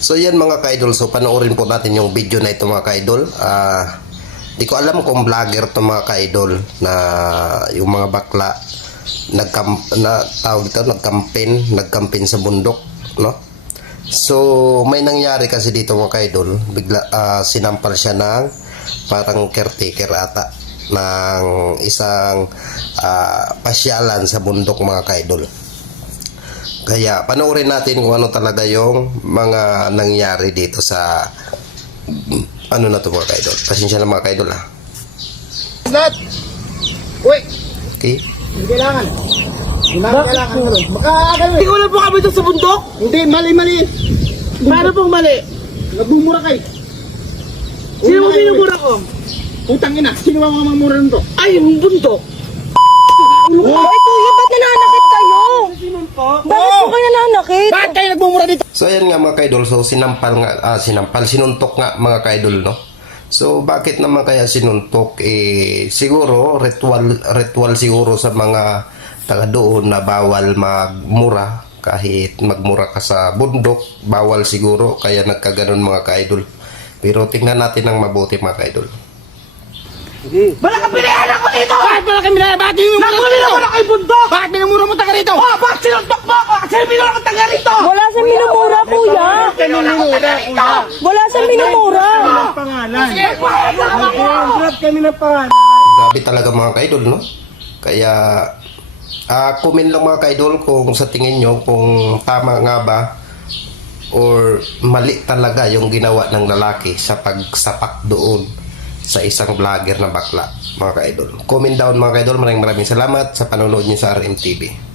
So yan mga ka-idol, so panoorin po natin yung video na ito mga ka-idol. Di ko alam kung vlogger to mga ka-idol na yung mga bakla nagcampaign sa bundok, no? So may nangyari kasi dito mga ka-idol, bigla sinampal siya ng parang caretaker ata ng isang pasyalan sa bundok mga ka-idol. Kaya panoorin natin kung ano talaga yung mga nangyari dito sa ano na to mga ka-idol. Pasensya na mga ka-idol ha. Lahat! Uy! Okay? Hindi kailangan. Hindi namin kailangan gano'n. Baka gano'n. Ikaw na po kami doon sa bundok? Hindi, mali. Paano pong mali? Nagmumura kayo. Sino mo minumura ko? Utang ina. Sino ang mamamura nito? Ay, yung bundok. Ay, kuya, ba't nananakit kayo? Bakit po kayo nananakit? Bakit kayo nagmumura dito? So ayan nga mga ka-idol, so sinuntok nga mga ka-idol, no? So bakit naman kaya sinuntok? Siguro ritual siguro sa mga taga doon na bawal magmura. Kahit magmura ka sa bundok, bawal siguro, kaya nagkaganon mga ka-idol. Pero tingnan natin ng mabuti mga ka-idol. Wala ka pinayaran ko dito! Bakit wala kami na? Bakit yung mura Nagmuli dito? na wala kayo bundok! Bakit minamura mo taga rito? Oh, bakit sinuntok mo ako? Kasi minura ka taga rito! Wala sa minumura, kuya. Minamura, kuya. Wala sa minumura. Pangalan. Grab kami ng pangalan. Grabe talaga mga ka-idol, no? Kaya comment lang mga ka-idol kung sa tingin nyo kung tama nga ba or mali talaga yung ginawa ng lalaki sa pagsapak doon sa isang vlogger na bakla mga ka-idol. Comment down mga ka-idol. Maraming salamat sa panonood nyo sa RMTV.